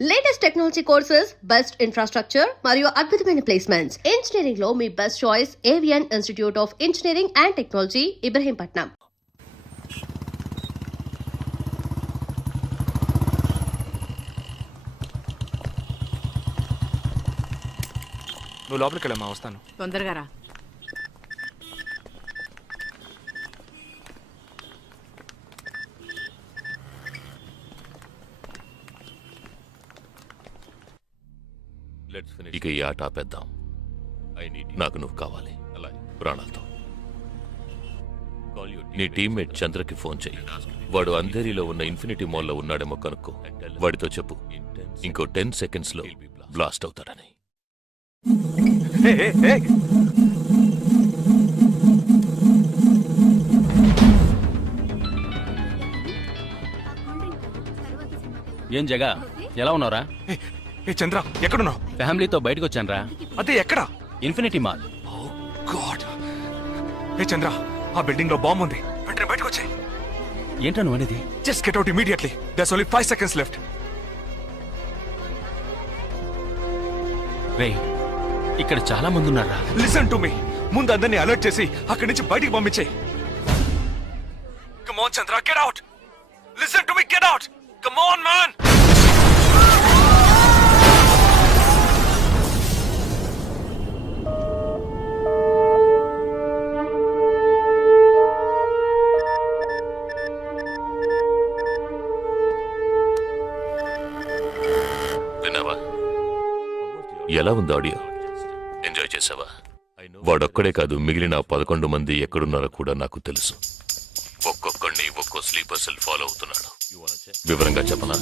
Latest technology courses, best infrastructure మరియు అద్భుతమైన placements. Engineering లో మీ బెస్ట్ చాయిస్ ఏవియన్ institute of engineering and technology, Ibrahimpatnam. నువ్వు లోపలికి వెళ్ళమ్మా, వస్తాను. తొందరగా రా. ఇక ఈ ఆట ఆపేద్దాం. నాకు నువ్వు కావాలి ప్రాణాలతో. నీ టీమ్మేట్ చంద్రకి ఫోన్ చెయ్యి. వాడు అంధేరిలో ఉన్న ఇన్ఫినిటీ మాల్లో ఉన్నాడేమో కనుక్కో. వాడితో చెప్పు ఇంకో 10 seconds లో బ్లాస్ట్ అవుతాడని. ఏం జగా, ఎలా ఉన్నారా? ఏ చంద్ర, ఎక్కడున్నావు? ఫ్యామిలీతో బయటకు వచ్చానరా. అదే ఎక్కడ? Infinity mall. Oh god. ఏ చంద్ర, ఆ బిల్డింగ్ లో బాంబు ఉంది. వెంటనే బయటకు వచ్చాయి. ఏంటా నువ్వు అనేది? Just get out immediately. There's only 5 seconds left. రే, ఇక్కడ చాలా మంది ఉన్నారా. Listen to me. ముందు అందరినీ అలర్ట్ చేసి అక్కడి నుంచి బయటికి పంపించేయి. Come on Chandra, get out. Listen to me, get out. Come on man. విన్నావా? ఎలా ఉంది ఆడియో? ఎంజాయ్ చేసావా? వాడొక్కడే కాదు, మిగిలిన 11 మంది ఎక్కడున్నారో కూడా నాకు తెలుసు. ఒక్కొక్కడిని ఒక్కో స్లీపర్ సెల్ ఫాలో అవుతున్నాడు. వివరంగా చెప్పనా?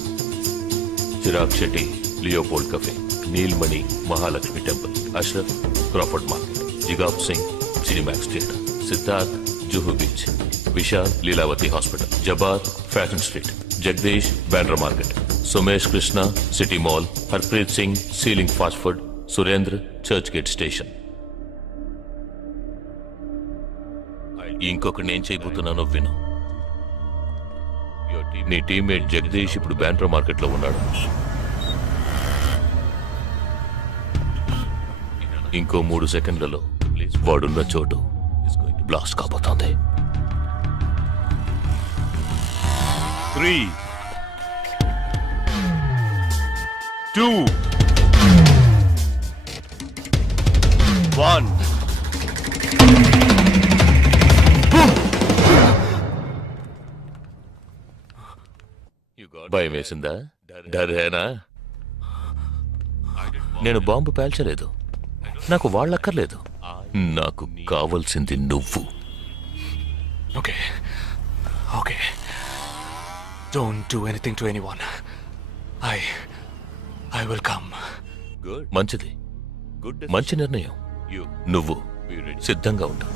Chirag Shetty, Leopold cafe, Neelmani, Mahalakshmi temple, Ashraf, Crawford market, జిగాబ్ Singh, climax theatre, Siddharth, Juhu beach, Vishal, Lilavati hospital, Jabbar, fashion street, Jagadish, Bandra market, Sumesh Krishna, city mall, Harpreet Singh, ceiling fast food, Surendra, Churchgate station. ఇంకొకటి నేను చేయబోతున్నానో విను. నీ టీమ్మేట్ జగదీష్ ఇప్పుడు బ్యాండ్రా మార్కెట్ లో ఉన్నాడు. ఇంకో 3 సెకండ్లలో వాడున్న చోటు బ్లాస్ట్ కాబోతోంది. 3, 2, 1. భయం వేసిందా? డరేనా? నేను బాంబు పేల్చలేదు. నాకు వాళ్ళక్కర్లేదు. నాకు కావలసింది నువ్వు. Okay okay, don't do anything to anyone. I will come. మంచిది, మంచి నిర్ణయం. నువ్వు సిద్ధంగా ఉండు.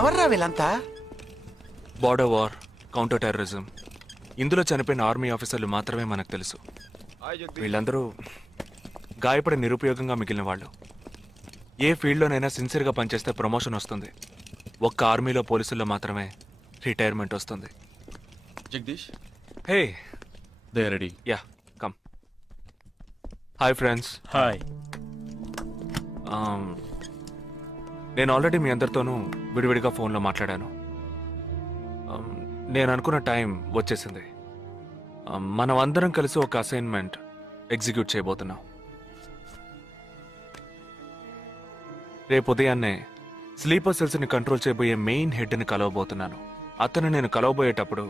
ఎవర్రా వీళ్ళంతా? బార్డర్ వార్, కౌంటర్ టెర్రరిజం, ఇందులో చనిపోయిన ఆర్మీ ఆఫీసర్లు మాత్రమే మనకు తెలుసు. వీళ్ళందరూ గాయపడి నిరుపయోగంగా మిగిలిన వాళ్ళు. ఏ ఫీల్డ్లోనైనా సిన్సియర్గా పనిచేస్తే ప్రమోషన్ వస్తుంది. ఒక్క ఆర్మీలో పోలీసుల్లో మాత్రమే రిటైర్మెంట్ వస్తుంది. Jagadish, hey, they ready. Yeah, come. Hi friends. Hi. నేను ఆల్రెడీ మీ అందరితోనూ విడివిడిగా ఫోన్లో మాట్లాడాను. నేను అనుకున్న టైం వచ్చేసింది. మనం అందరం కలిసి ఒక అసైన్మెంట్ ఎగ్జిక్యూట్ చేయబోతున్నాం. రేపు ఉదయాన్నే స్లీపర్ సెల్స్ని కంట్రోల్ చేయబోయే మెయిన్ హెడ్ని కలవబోతున్నాను. అతను నేను కలవబోయేటప్పుడు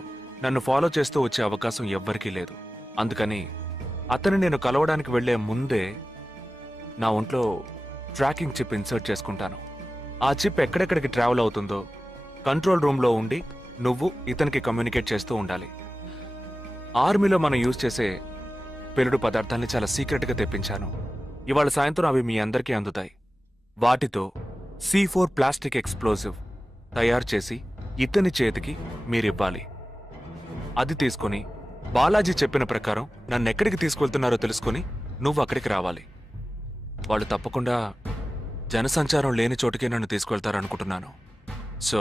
నన్ను ఫాలో చేస్తూ వచ్చే అవకాశం ఎవ్వరికీ లేదు. అందుకని అతను నేను కలవడానికి వెళ్లే ముందే నా ఒంట్లో ట్రాకింగ్ చిప్ ఇన్సర్ట్ చేసుకుంటాను. ఆ చిప్ ఎక్కడెక్కడికి ట్రావెల్ అవుతుందో కంట్రోల్ రూమ్లో ఉండి నువ్వు ఇతనికి కమ్యూనికేట్ చేస్తూ ఉండాలి. ఆర్మీలో మనం యూజ్ చేసే పెరుడు పదార్థాన్ని చాలా సీక్రెట్గా తెప్పించాను. ఇవాళ సాయంత్రం అవి మీ అందరికీ అందుతాయి. వాటితో C4 ప్లాస్టిక్ ఎక్స్ప్లోజివ్ తయారు చేసి ఇతని చేతికి మీరివ్వాలి. అది తీసుకొని బాలాజీ చెప్పిన ప్రకారం నన్ను ఎక్కడికి తీసుకెళ్తున్నారో తెలుసుకొని నువ్వు అక్కడికి రావాలి. వాళ్ళు తప్పకుండా జనసంచారం లేని చోటుకే నన్ను తీసుకెళ్తారనుకుంటున్నాను. సో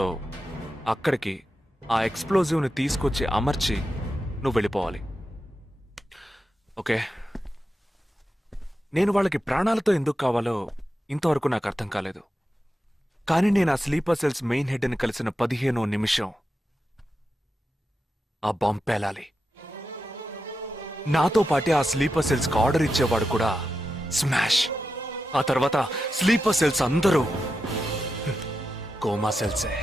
అక్కడికి ఆ ఎక్స్ప్లోజివ్ని తీసుకొచ్చి అమర్చి నువ్వు వెళ్ళిపోవాలి. ఓకే? నేను వాళ్ళకి ప్రాణాలతో ఎందుకు కావాలో ఇంతవరకు నాకు అర్థం కాలేదు. కానీ నేను ఆ స్లీపర్ సెల్స్ మెయిన్ హెడ్ని కలిసిన 15వ నిమిషం ఆ బాంబ్ పేలాలి. నాతో పాటే ఆ స్లీపర్ సెల్స్కి ఆర్డర్ ఇచ్చేవాడు కూడా స్మాష్. ఆ తర్వాత స్లీపర్ సెల్స్ అందరూ కోమా సెల్సే.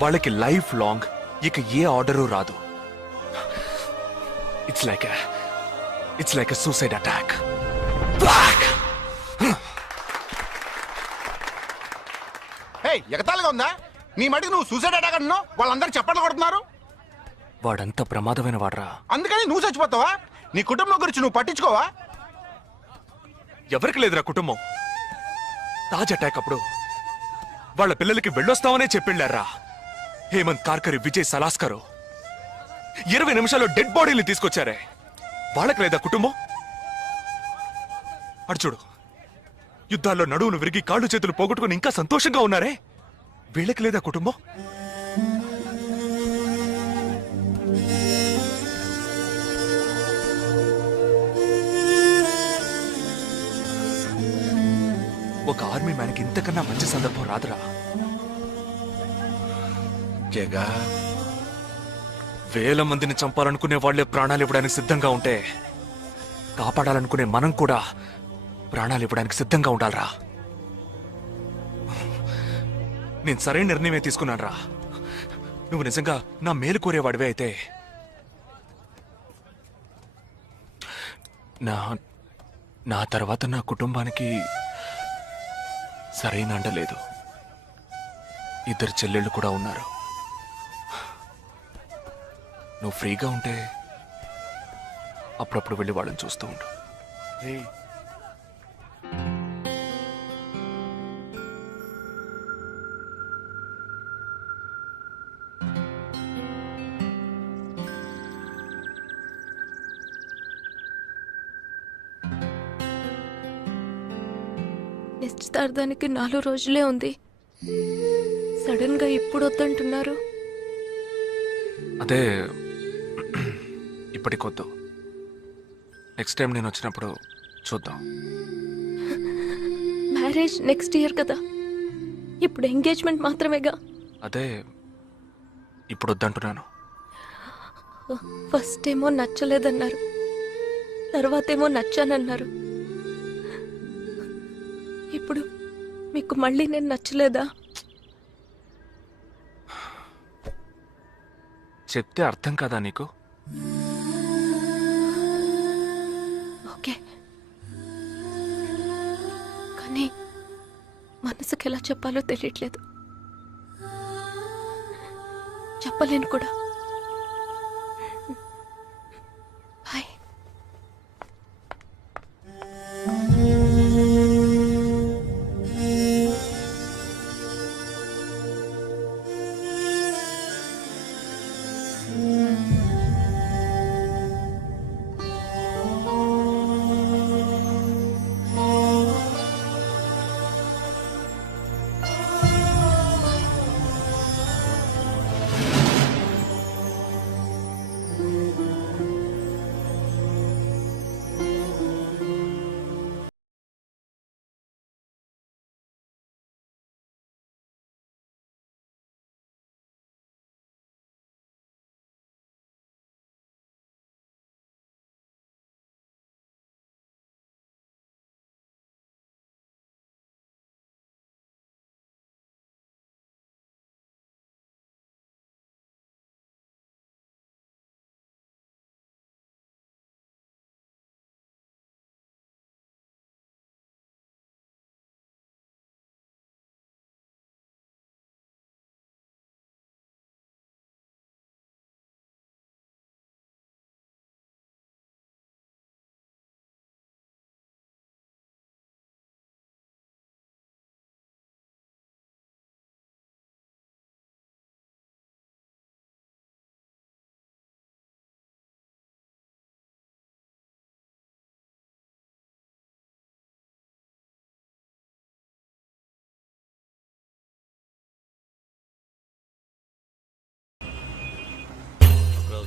వాళ్ళకి లైఫ్ లాంగ్ ఇక ఏ ఆర్డరు రాదు. It's like a suicide attack. Hey, ఎగతాళిగా ఉందా? నీ మటుకు నువ్వు సూసైడ్ అటాక్ అంటున్నావు, వాళ్ళందరూ చప్పట్లు కొడుతున్నారు. వాడంత ప్రమాదమైన వాడ్రా. అందుకని నువ్వు చచ్చిపోతావా? నీ కుటుంబం గురించి నువ్వు పట్టించుకోవా? ఎవరికి లేదురా కుటుంబం. తాజ్ అటాక్ అప్పుడు వాళ్ళ పిల్లలకి వెళ్ళొస్తామనే చెప్పిళ్ళారా. హేమంత్ కార్కరి, విజయ్ సలాస్కరు 20 నిమిషాల్లో డెడ్ బాడీని తీసుకొచ్చారే. వాళ్ళకి లేదా కుటుంబం? అడు చూడు, యుద్ధాల్లో నడువును విరిగి కాళ్ళు చేతులు పోగొట్టుకుని ఇంకా సంతోషంగా ఉన్నారే. వీళ్ళకి లేదా కుటుంబం? ఒక ఆర్మీ మ్యాన్కి ఇంతకన్నా మంచి సందర్భం రాదురా. జగా, వేల మందిని చంపాలనుకునే వాళ్లే ప్రాణాలు ఇవ్వడానికి సిద్ధంగా ఉంటే కాపాడాలనుకునే మనం కూడా ప్రాణాలు ఇవ్వడానికి సిద్ధంగా ఉండాలరా. నేను సరైన నిర్ణయమే తీసుకున్నాను రా. నువ్వు నిజంగా నా మేలు కోరేవాడివే అయితే నా తర్వాత నా కుటుంబానికి సరైన అండ లేదు. 2 చెల్లెళ్ళు కూడా ఉన్నారు. నువ్వు ఫ్రీగా ఉంటే అప్పుడప్పుడు వెళ్ళి వాళ్ళని చూస్తూ ఉండు. నిశ్చితార్థానికి 4 రోజులే ఉంది. సడన్ గా ఇప్పుడు వద్దంటున్నారు. అదే ఇప్పటికొద్దు. నెక్స్ట్ టైం నేను వచ్చినప్పుడు చూద్దాం. మ్యారేజ్ నెక్స్ట్ ఇయర్ కదా, ఇప్పుడు ఎంగేజ్మెంట్ మాత్రమేగా. అదే ఇప్పుడు వద్దంటున్నాను. ఫస్ట్ ఏమో నచ్చలేదన్నారు, తర్వాత ఏమో నచ్చానన్నారు. ఇప్పుడు మీకు మళ్ళీ నేను నచ్చలేదా? చెప్తే అర్థం కాదా నీకు? ఓకే, కానీ మనసుకి ఎలా చెప్పాలో తెలియట్లేదు. చెప్పలేను కూడా. బాయ్.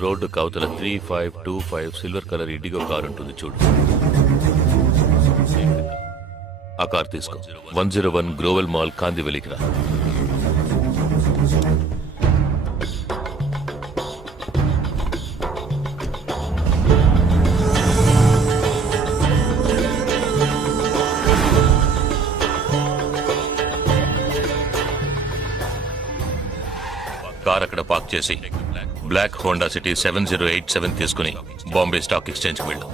రోడ్డు కవతల 3525 సిల్వర్ కలర్ ఇండిగో కార్ ఉంటుంది చూడు. ఆ కార్ తీసుకో. 101 గ్రోవెల్ మాల్ కాందివెలికి రా. కార్ అక్కడ పార్క్ చేసి బ్లాక్ హోండా సిటీ 7087 తీసుకుని బాంబే స్టాక్ ఎక్స్చేంజ్కి వెళ్ళు.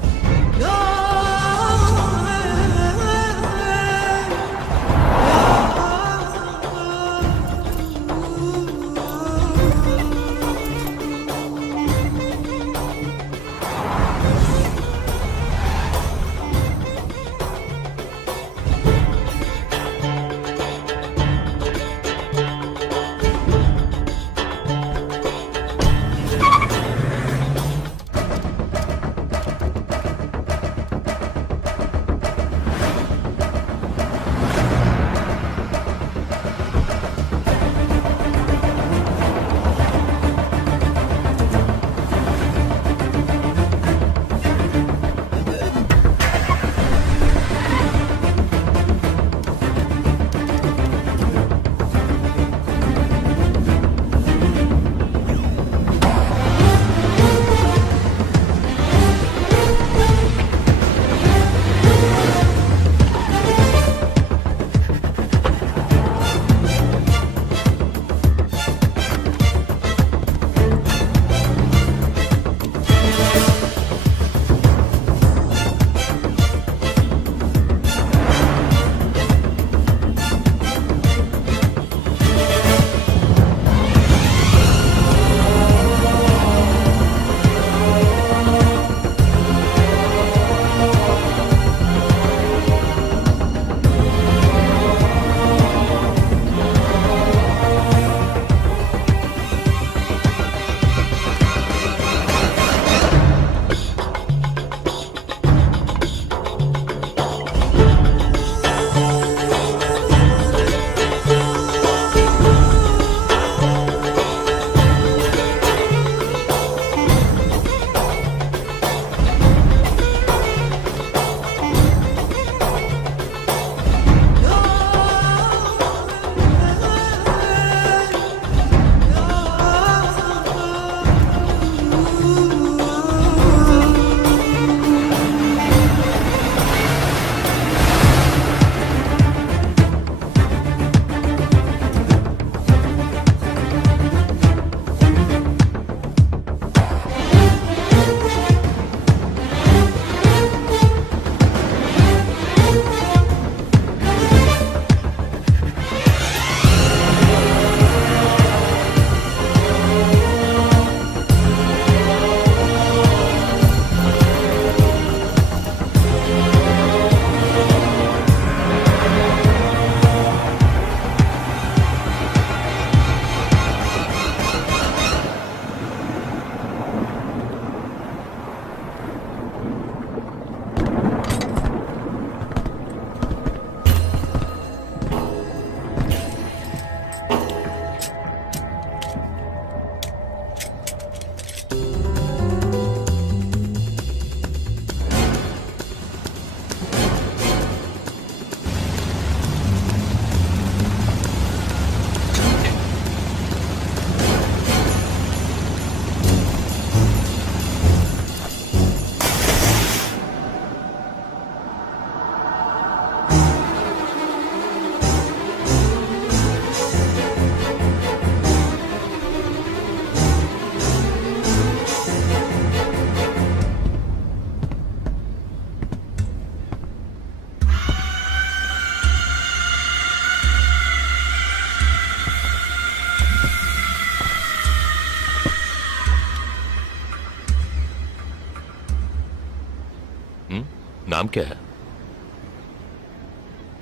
నామ్ క్యా హై?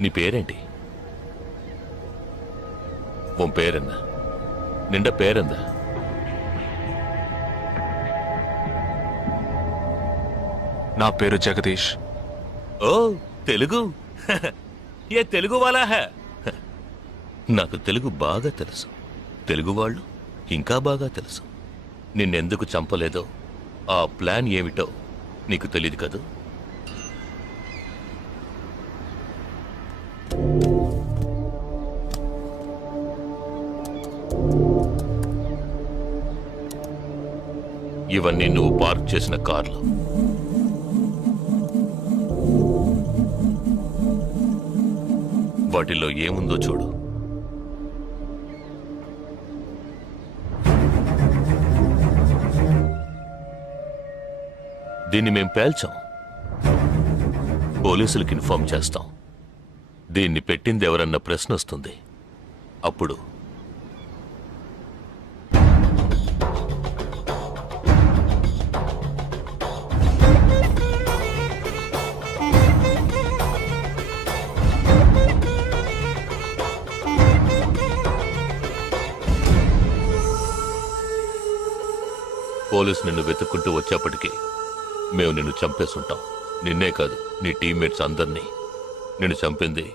నీ పేరేంటి? ఉన్ పేరెన్న? నిండా పేరెంద? నా పేరు జగదీష్. ఓ తెలుగు. ఏ తెలుగు వాలా హై? నాకు తెలుగు బాగా తెలుసు. తెలుగు వాళ్ళు ఇంకా బాగా తెలుసు. నిన్నెందుకు చంపలేదో, ఆ ప్లాన్ ఏమిటో నీకు తెలియదు కదూ? ఇవన్నీ నువ్వు పార్క్ చేసిన కార్లు. వాటిల్లో ఏముందో చూడు. దీన్ని మేం పేల్చాం, పోలీసులకు ఇన్ఫార్మ్ చేస్తాం. దీన్ని పెట్టింది ఎవరన్న ప్రశ్న వస్తుంది. అప్పుడు పోలీసు నిన్ను వెతుక్కుంటూ వచ్చేప్పటికీ మేము నిన్ను చంపేసుంటాం. నిన్నే కాదు, నీ టీమ్మేట్స్ అందరినీ. నిన్ను చంపింది,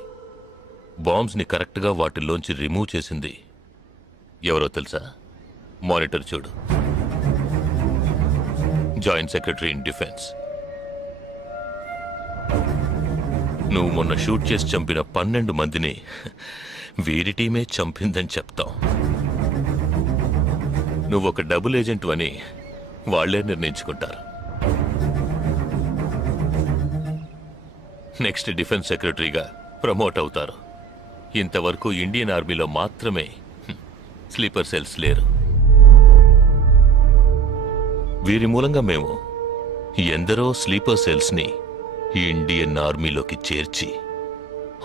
బాంబ్స్ని కరెక్ట్గా వాటిల్లోంచి రిమూవ్ చేసింది ఎవరో తెలుసా? మానిటర్ చూడు. Joint secretary in defence. నువ్వు మొన్న షూట్ చేసి చంపిన 12 మందిని వీరి టీమే చంపిందని చెప్తాం. నువ్వు ఒక డబుల్ ఏజెంట్ అని వాళ్లే నిర్ణయించుకుంటారు. నెక్స్ట్ డిఫెన్స్ సెక్రటరీగా ప్రమోట్ అవుతారు. ఇంతవరకు ఇండియన్ ఆర్మీలో మాత్రమే స్లీపర్ సెల్స్ లేరు. వీరి మూలంగా మేము ఎందరో స్లీపర్ సెల్స్ని ఇండియన్ ఆర్మీలోకి చేర్చి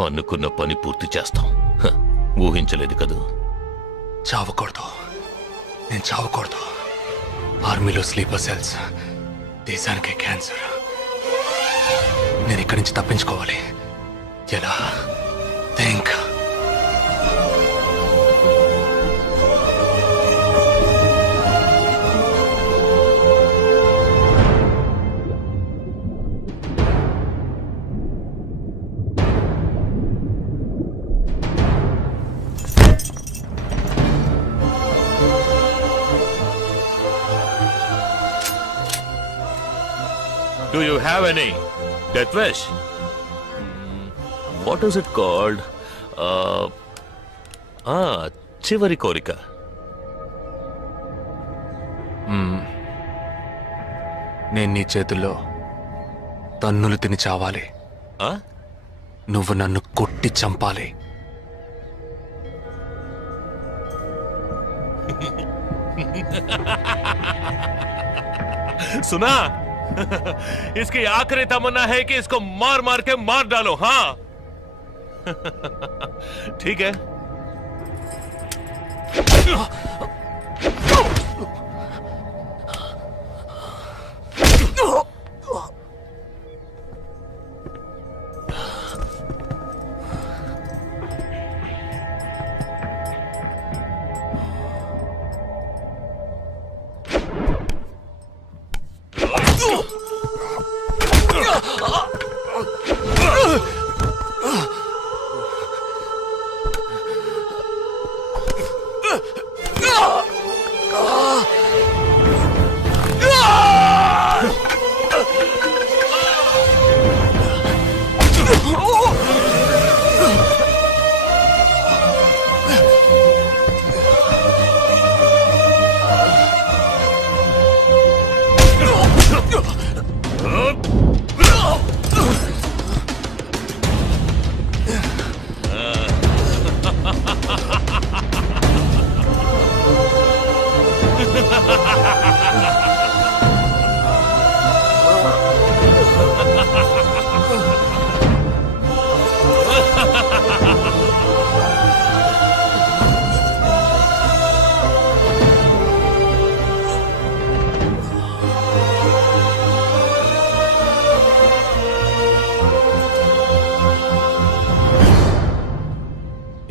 అనుకున్న పని పూర్తి చేస్తాం. ఊహించలేదు కదూ? చావకూడదు, నేను చావకూడదు. ఆర్మీలో స్లీపర్ సెల్స్ దేశానికే క్యాన్సర్. నేను ఇక్కడి నుంచి తప్పించుకోవాలి. ఎలా? Think. Do you have any death wish? What is it called? చివరి కోరిక. నేను నీ చేతుల్లో తన్నులు తిని చావాలి. నువ్వు నన్ను కొట్టి చంపాలి. सुना? इसकी आखिरी तमन्ना है कि इसको मार मार के मार डालो. हाँ ठीक है.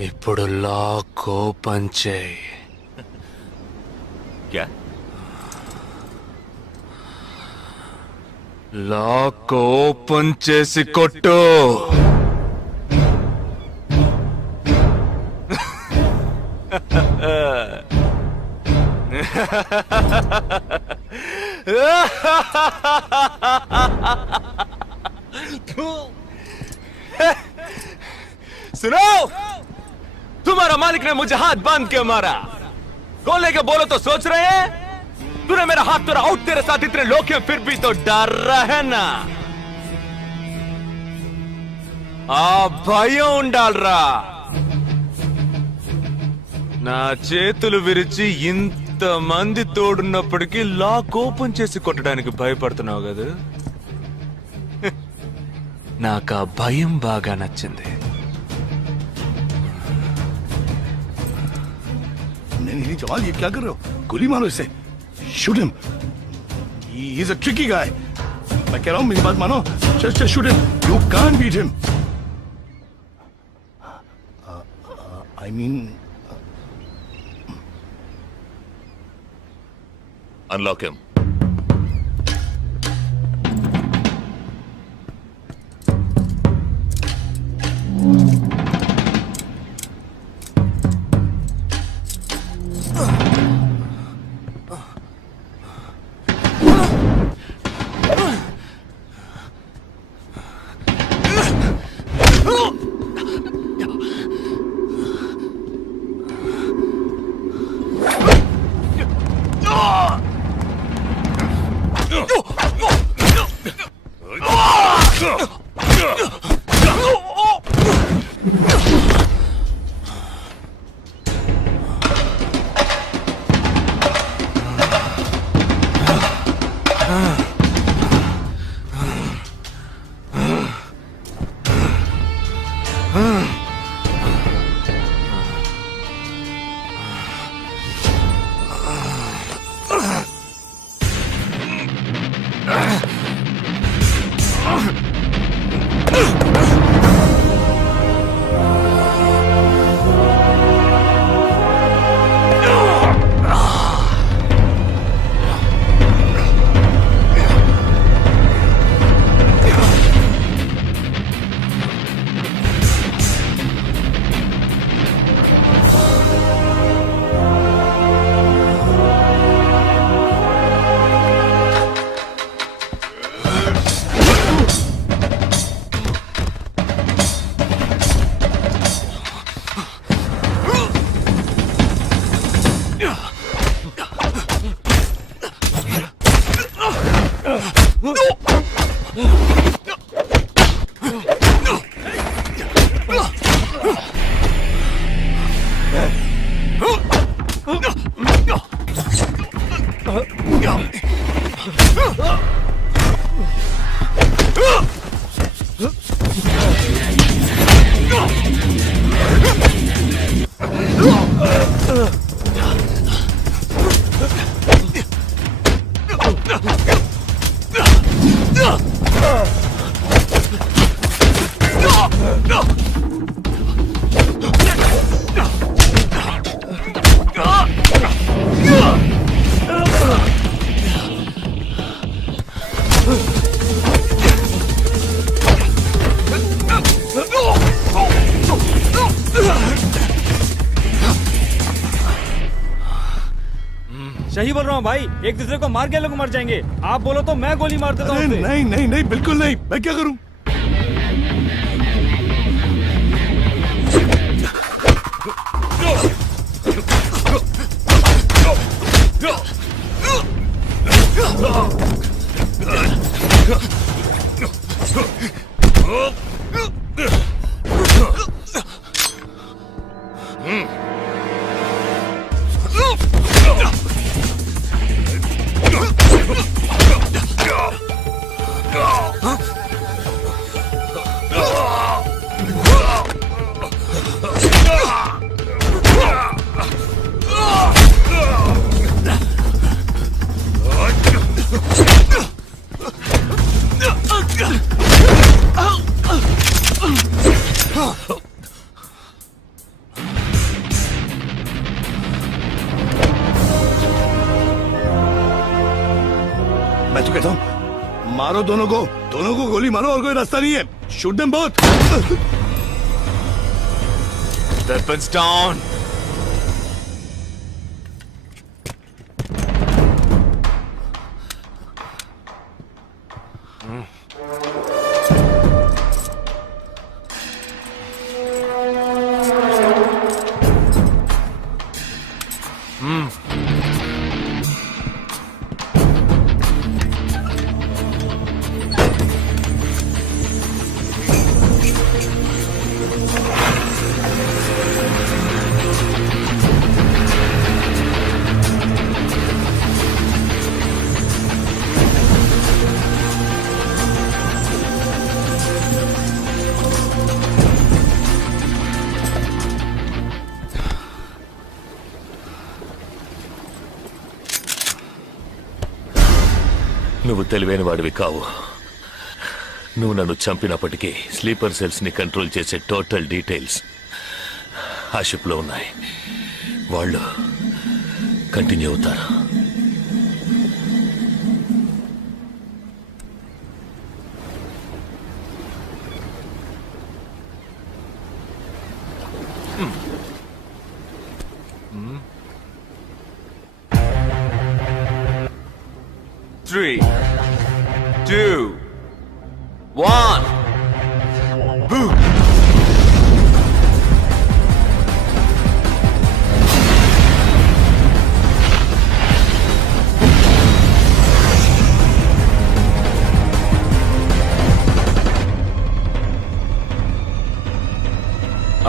ఇప్పుడు లాక్ ఓపెన్ చేయి. क्या? లాక్ ఓపెన్ చేసి కొట్టు. सुनो, तुम्हारा मालिक ने मुझे हाथ बांध के मारा, कौन लेके बोलो तो सोच रहे हैं? तूने मेरा हाथ तोड़ा आउट, तेरे साथ इतने लोग हैं फिर भी तो डर रहा है ना? ఆ భయం ఉండాలరా. నా చేతులు విరిచి ఇంతమంది తోడున్నప్పటికీ లాక్ ఓపెన్ చేసి కొట్టడానికి భయపడుతున్నావు కదా? నాకు ఆ భయం బాగా నచ్చింది. नहीं जवाल, ये क्या कर रहे हो? गोली मारो इसे, shoot him. He is a tricky guy. मैं कह रहा हूं मेरी बात मानो, just shoot him. You can't beat him. I mean, unlock him. सही बोल रहा हूँ भाई, एक दूसरे को मार के लोग मर जाएंगे. आप बोलो तो मैं गोली मार देता हूँ. नहीं नहीं नहीं, बिल्कुल नहीं. मैं क्या करूं? मैं तो कहता हूं मारो दोनों को गोली मारो, और कोई रास्ता नहीं है. Shoot them both. Weapons down. నువ్వు తెలివైన వాడివి కావు. నువ్వు నన్ను చంపినప్పటికీ స్లీపర్ సెల్స్ ని కంట్రోల్ చేసే టోటల్ డీటెయిల్స్ ఆ షిప్ లో ఉన్నాయి. వాళ్ళు కంటిన్యూ అవుతారు. Three, two, one. Boom.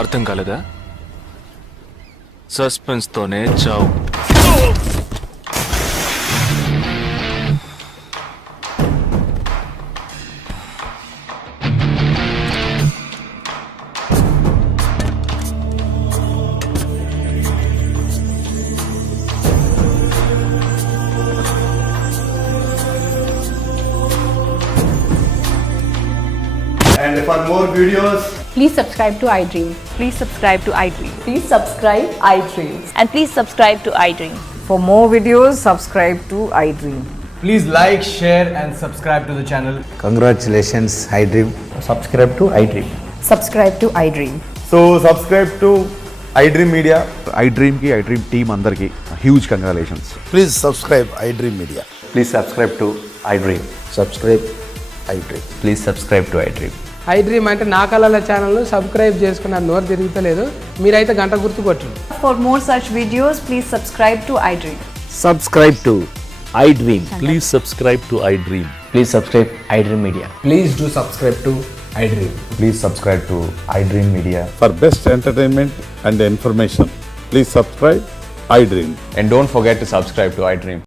అర్థం కాలేదా? సస్పెన్స్ తోనే చావు. And for more videos, please subscribe to iDream. Please subscribe to iDream. Please subscribe iDream. And please subscribe to iDream. For more videos, subscribe to iDream. Please like, share and subscribe to the channel. Congratulations, iDream. Subscribe to iDream. Subscribe to iDream. So subscribe to iDream Media. iDream ki iDream team andarki huge congratulations. please subscribe iDream Media. Please subscribe to iDream. Subscribe iDream. Please subscribe to iDream. iDream అంటే నా కళల channel subscribe చేసుకున్న నోరు తిరుగుతలేదు. మీరైతే గంట గుర్తు కొట్టండి. For more such videos, please subscribe to iDream. Subscribe to iDream. Please subscribe to iDream. Please subscribe iDream Media. Please do subscribe to iDream. Please subscribe to iDream Media. For best entertainment and information, please subscribe iDream. And don't forget to subscribe to iDream.